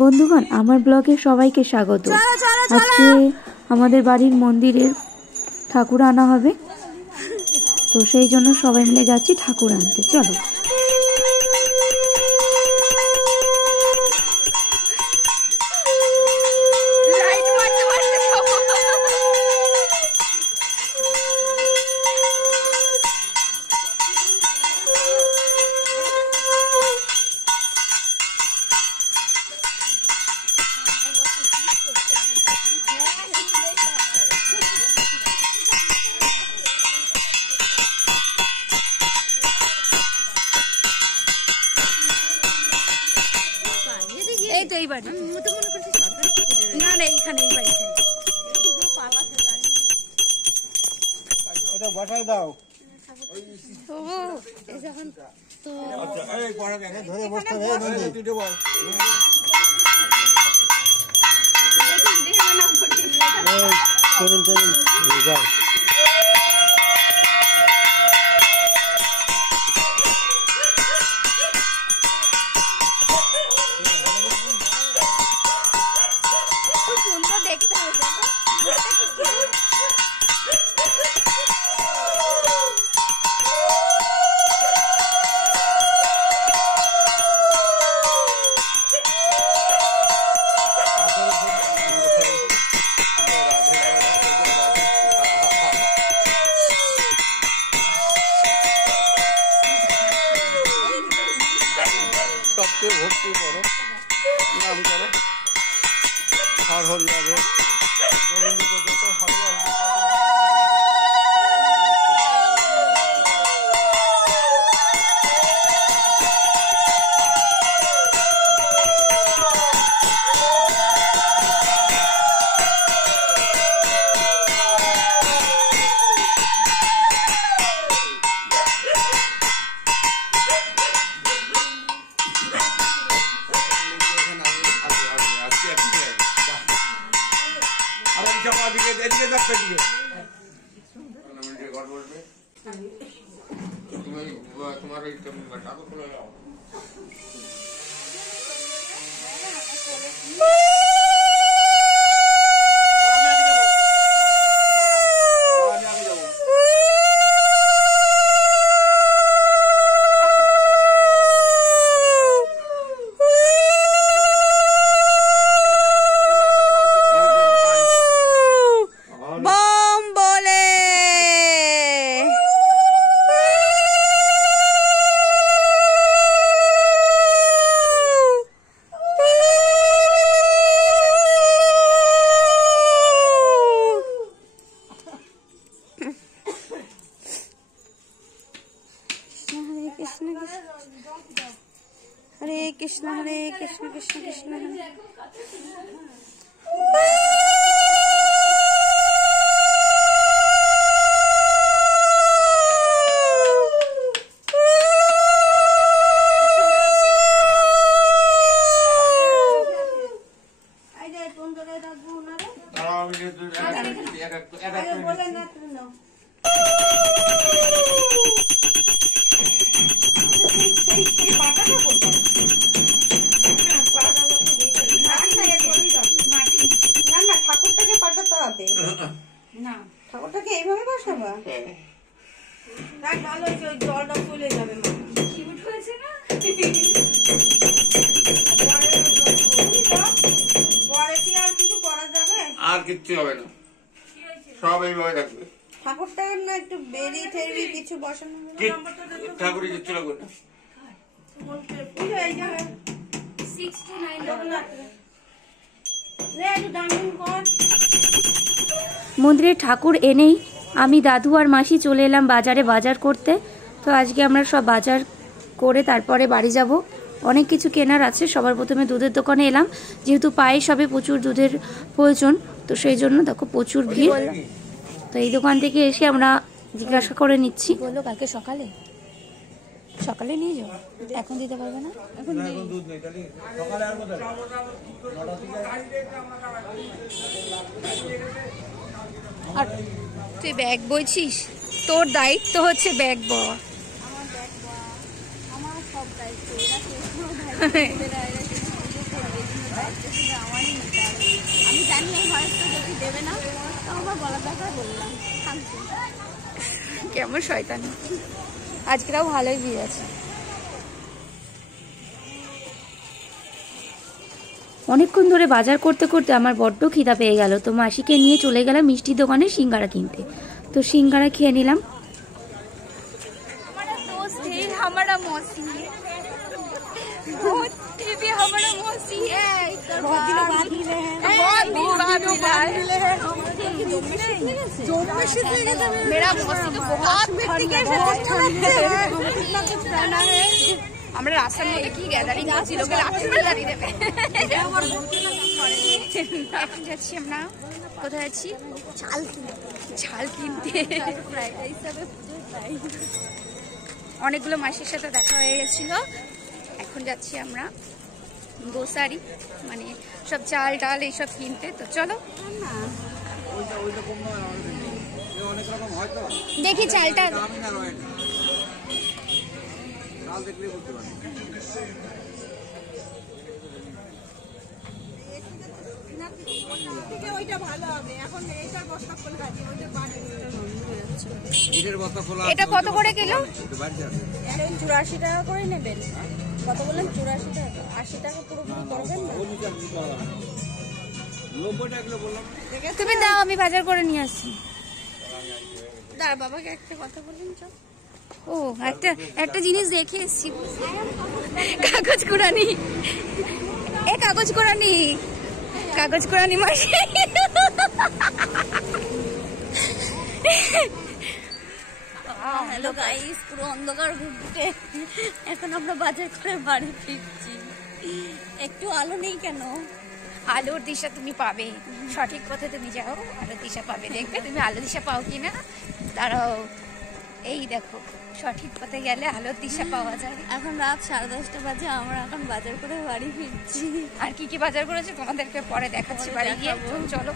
বন্ধুগণ, আমার ব্লগে সবাইকে স্বাগত। আজকে আমাদের বাড়ির মন্দিরের ঠাকুর আনা হবে, তো সেই জন্য সবাই মিলে যাচ্ছি ঠাকুর আনতে। চলো। এই তো এই বাড়ি না না এইখানে এই বাড়িতে এটা বসাই দাও। ধরে বসতে যাও। সুন্দর দেখতে হবে। সবচেয়ে ভক্তি করো, নাম করো, আর হল যাবে গোবিন্দকে যত ভালোবাসবে। हरे कृष्ण कृष्ण कृष्ण हरे। ঠাকুরটাকে পাঠাতে হবে না, ঠাকুরটাকে এইভাবে বসাবো। ভালো হয়েছে, ওই জলটা চলে যাবে। কিউট হয়েছে না? পরে কি আর কিছু করা যাবে? আর কিচ্ছু হবে না, সব এইভাবে থাকবে। ঠাকুরটা না একটু বেরি ঠেরি কিছু বসানো, ঠাকুরের কিচ্ছু লাগবে না। মন্দিরে ঠাকুর এনেই আমি দাদু আর মাসি চলে এলাম বাজারে বাজার করতে। তো আজকে আমরা সব বাজার করে তারপরে বাড়ি যাব। অনেক কিছু কেনার আছে। সবার প্রথমে দুধের দোকানে এলাম, যেহেতু পায়েস হবে, প্রচুর দুধের প্রয়োজন, তো সেই জন্য দেখো প্রচুর ভিড়। তো এই দোকান থেকে এসে আমরা জিজ্ঞাসা করে নিচ্ছি। বললো কালকে সকালে সকালে নিয়ে যাও, এখন দিতে পারবে না। এখন দুধ নেই, সকালে আর কোথায়? আর তুই ব্যাগ বইছিস, তোর দায়িত্ব হচ্ছে ব্যাগ বওয়া। আমার সব দায়িত্ব আমি জানি এই ভয়েসটা যদি দেবে না তো আমার বলার ব্যাপার বললাম। কেমন শয়তানি, আজকেরাও ভালোই ভিড় আছে। অনেকক্ষণ ধরে বাজার করতে করতে আমার বড্ড খিদা পেয়ে গেল, তো মাসিকে নিয়ে চলে গেলাম মিষ্টির দোকানে সিঙ্গারা কিনতে। তো সিঙ্গারা খেয়ে নিলাম। हमारा मौसी भी हमारा मौसी है, बहुत दिन बाद मिले हैं, बहुत दिन बाद मिला है। मेरा मौसी तो बहुत मिट्टी के साथ कितना कुछ पहना है। আমরা রাস্তার মধ্যে কি গ্যাদারিং করছি, লোকে লাঠি মেরে দাঁড়িয়ে দেবে। এখন যাচ্ছি আমরা, কোথায় যাচ্ছি? ঝাল কিনতে। অনেকগুলো মাসির সাথে দেখা হয়ে গেছিল, এখন যাচ্ছি আমরা গোসারি, মানে সব চাল ডাল এইসব কিনতে। তো চলো দেখি চালটা। এটা কত করে কিলো? 84 টাকা করে নেবেন। কত বলেন? 84 টাকা। 80 টাকা পুরোপুরি করবেন না? 90 টাকা কিলো বললাম। তুমি দাও, আমি বাজার করে নিয়ে আসছি। দাঁড়া বাবাকে একটা কথা বলুন। চল। ও একটা জিনিস দেখে এসছি, কাগজ কুড়ানি। এ কাগজ কুড়ানি, কাগজ কুড়ানি মাসি। হ্যালো গাইস, পুরো অন্ধকার ঘুরতে এখন আমরা বাজার করে বাড়ি ফিরছি। একটু আলো নেই কেন? আলোর দিশা তুমি পাবে, সঠিক পথে তুমি যাও, আলোর দিশা পাবে। দেখবে তুমি আলো দিশা পাও কিনা। দাঁড়াও, এই দেখো, সঠিক পথে গেলে আলোর দিশা পাওয়া যায়। এখন রাত 10:30 বাজে, আমরা এখন বাজার করে বাড়ি ফিরছি। আর কি কি বাজার করেছে তোমাদেরকে পরে দেখাচ্ছি বাড়ি গিয়ে। চলো।